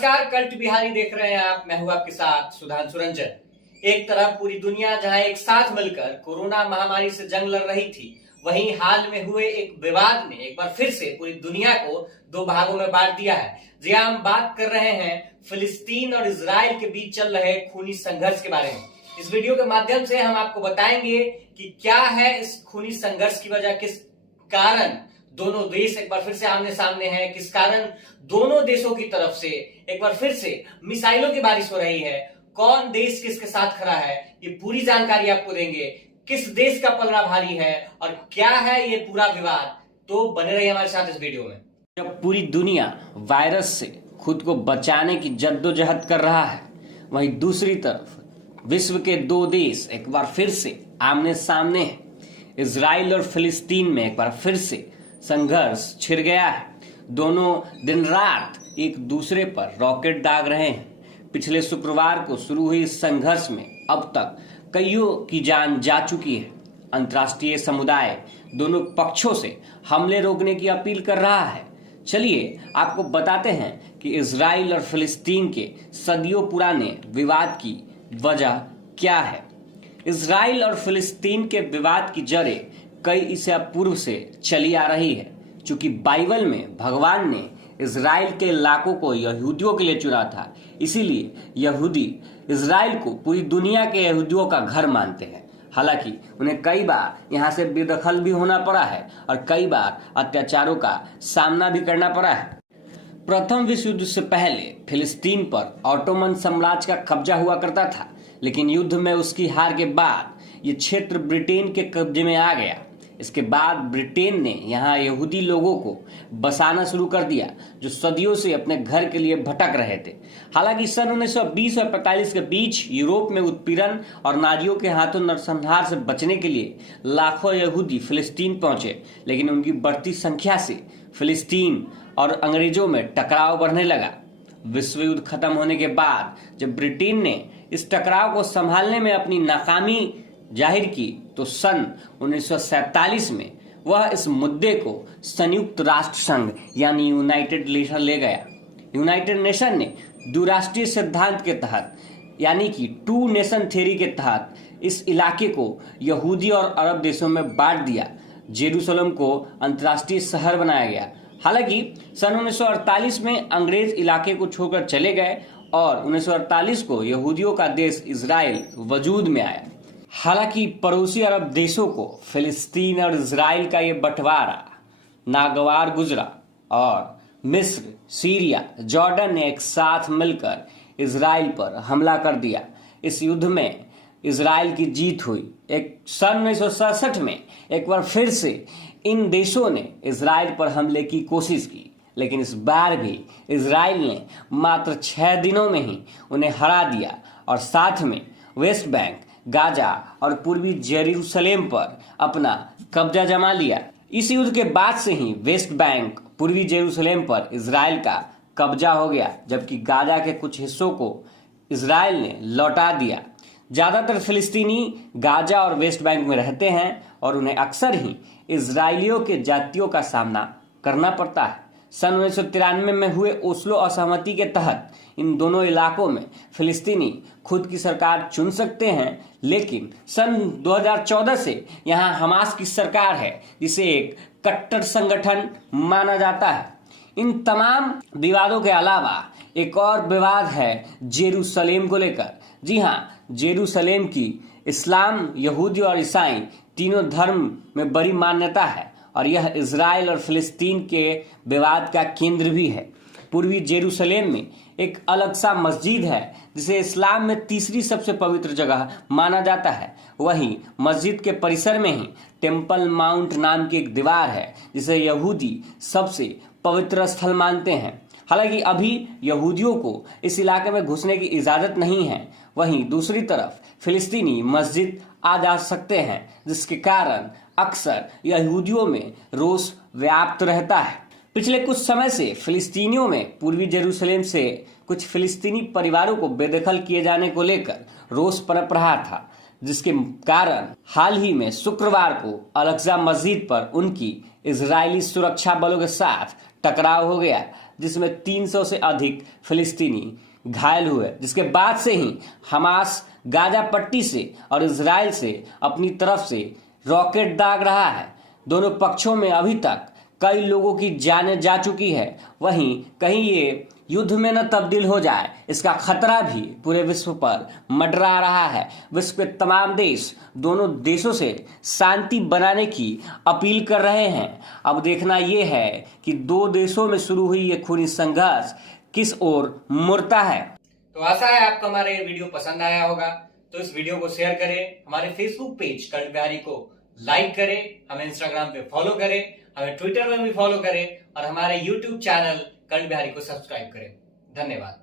नमस्कार, कल्ट बिहारी देख रहे हैं आप। मैं हूं आपके साथ सुधांशु रंजन। एक तरफ पूरी दुनिया जहां एक साथ मिलकर कोरोना महामारी से जंग लड़ रही थी, वहीं हाल में हुए एक विवाद ने एक बार फिर से पूरी दुनिया को दो भागों में बांट दिया है। जी हां, हम बात कर रहे हैं फिलिस्तीन और इजराइल के बीच चल रहे खूनी संघर्ष के बारे में। इस वीडियो के माध्यम से हम आपको बताएंगे कि क्या है इस खूनी संघर्ष की वजह, किस कारण दोनों देश एक बार फिर से आमने सामने हैं, किस कारण दोनों देशों की तरफ से एक बार फिर से मिसाइलों की बारिश हो रही है, कौन देश किसके साथ खड़ा है, ये पूरी जानकारी आपको देंगे। किस देश का पलड़ा भारी है और क्या है ये पूरा विवाद, तो बने रहिए हमारे साथ इस वीडियो में। जब पूरी दुनिया वायरस से खुद को बचाने की जद्दोजहद कर रहा है, वहीं दूसरी तरफ विश्व के दो देश एक बार फिर से आमने सामने हैं। इजराइल और फिलिस्तीन में एक बार फिर से संघर्ष छिड़ गया है। दोनों दिन रात एक दूसरे पर रॉकेट दाग रहे हैं। पिछले शुक्रवार को शुरू हुई इस संघर्ष में अब तक कईयों की जान जा चुकी है। अंतर्राष्ट्रीय समुदाय दोनों पक्षों से हमले रोकने की अपील कर रहा है। चलिए आपको बताते हैं कि इजराइल और फिलिस्तीन के सदियों पुराने विवाद की वजह क्या है। इजराइल और फिलिस्तीन के विवाद की जड़ें कई ईसा पूर्व से चली आ रही है। चूंकि बाइबल में भगवान ने इजराइल के इलाकों को यहूदियों के लिए चुना था, इसीलिए यहूदी इजराइल को पूरी दुनिया के यहूदियों का घर मानते हैं। हालांकि उन्हें कई बार यहाँ से बेदखल भी होना पड़ा है और कई बार अत्याचारों का सामना भी करना पड़ा है। प्रथम विश्व युद्ध से पहले फिलिस्तीन पर ऑटोमन साम्राज्य का कब्जा हुआ करता था, लेकिन युद्ध में उसकी हार के बाद ये क्षेत्र ब्रिटेन के कब्जे में आ गया। इसके बाद ब्रिटेन ने यहाँ यहूदी लोगों को बसाना शुरू कर दिया, जो सदियों से अपने घर के लिए भटक रहे थे। हालांकि सन 1920 और 45 के बीच यूरोप में उत्पीड़न और नाजियों के हाथों नरसंहार से बचने के लिए लाखों यहूदी फिलिस्तीन पहुंचे, लेकिन उनकी बढ़ती संख्या से फिलिस्तीन और अंग्रेजों में टकराव बढ़ने लगा। विश्व युद्ध खत्म होने के बाद जब ब्रिटेन ने इस टकराव को संभालने में अपनी नाकामी जाहिर की, तो सन 1947 में वह इस मुद्दे को संयुक्त राष्ट्र संघ यानी यूनाइटेड नेशन ले गया। यूनाइटेड नेशन ने द्विराष्ट्रीय सिद्धांत के तहत यानी कि टू नेशन थ्योरी के तहत इस इलाके को यहूदी और अरब देशों में बांट दिया। जेरूसलम को अंतर्राष्ट्रीय शहर बनाया गया। हालांकि सन 1948 में अंग्रेज इलाके को छोड़कर चले गए और 1948 को यहूदियों का देश इजराइल वजूद में आया। हालांकि पड़ोसी अरब देशों को फिलिस्तीन और इजराइल का ये बंटवारा नागवार गुजरा और मिस्र, सीरिया, जॉर्डन ने एक साथ मिलकर इजराइल पर हमला कर दिया। इस युद्ध में इजराइल की जीत हुई। सन 1967 में एक बार फिर से इन देशों ने इजराइल पर हमले की कोशिश की, लेकिन इस बार भी इजराइल ने मात्र 6 दिनों में ही उन्हें हरा दिया और साथ में वेस्ट बैंक, गाजा और पूर्वी जेरूसलेम पर अपना कब्जा जमा लिया। इस युद्ध के बाद से ही वेस्ट बैंक, पूर्वी जेरूसलेम पर इजराइल का कब्जा हो गया, जबकि गाजा के कुछ हिस्सों को इजराइल ने लौटा दिया। ज्यादातर फिलिस्तीनी गाजा और वेस्ट बैंक में रहते हैं और उन्हें अक्सर ही इजरायलियों के जातियों का सामना करना पड़ता है। सन 1993 में हुए ओस्लो असहमति के तहत इन दोनों इलाकों में फिलिस्तीनी खुद की सरकार चुन सकते हैं, लेकिन सन 2014 से यहाँ हमास की सरकार है, जिसे एक कट्टर संगठन माना जाता है। इन तमाम विवादों के अलावा एक और विवाद है जेरूसलेम को लेकर। जी हाँ, जेरूसलेम की इस्लाम, यहूदी और ईसाई तीनों धर्म में बड़ी मान्यता है और यह इजराइल और फिलिस्तीन के विवाद का केंद्र भी है। पूर्वी जेरूसलेम में एक अलग सा मस्जिद है, जिसे इस्लाम में तीसरी सबसे पवित्र जगह माना जाता है। वहीं मस्जिद के परिसर में ही टेम्पल माउंट नाम की एक दीवार है, जिसे यहूदी सबसे पवित्र स्थल मानते हैं। हालांकि अभी यहूदियों को इस इलाके में घुसने की इजाजत नहीं है। वहीं दूसरी तरफ फिलिस्तीनी मस्जिद आ जा सकते हैं, जिसके कारण अक्सर यहूदियों में रोष व्याप्त रहता है। पिछले कुछ समय से फिलिस्तीनियों में पूर्वी जेरूसलेम से कुछ फिलिस्तीनी परिवारों को बेदखल किए जाने को लेकर रोष पनप रहा था, जिसके कारण हाल ही में शुक्रवार को अल-अक्सा मस्जिद पर उनकी इजरायली सुरक्षा बलों के साथ टकराव हो गया, जिसमें 300 से अधिक फिलिस्तीनी घायल हुए, जिसके बाद से ही हमास गाजा पट्टी से और इजराइल से अपनी तरफ से रॉकेट दाग रहा है। दोनों पक्षों में अभी तक कई लोगों की जानें जा चुकी है। वहीं कहीं ये युद्ध में न तब्दील हो जाए, इसका खतरा भी पूरे विश्व पर मंडरा रहा है। विश्व के तमाम देश दोनों देशों से शांति बनाने की अपील कर रहे हैं। अब देखना यह है कि दो देशों में शुरू हुई ये खूनी संघर्ष किस ओर मुड़ता है। तो आशा है आपको हमारे ये वीडियो पसंद आया होगा, तो इस वीडियो को शेयर करें, हमारे फेसबुक पेज कर्ण बिहारी को लाइक करें, हमें इंस्टाग्राम पे फॉलो करें, हमें ट्विटर में भी फॉलो करें और हमारे यूट्यूब चैनल कर्ण बिहारी को सब्सक्राइब करें। धन्यवाद।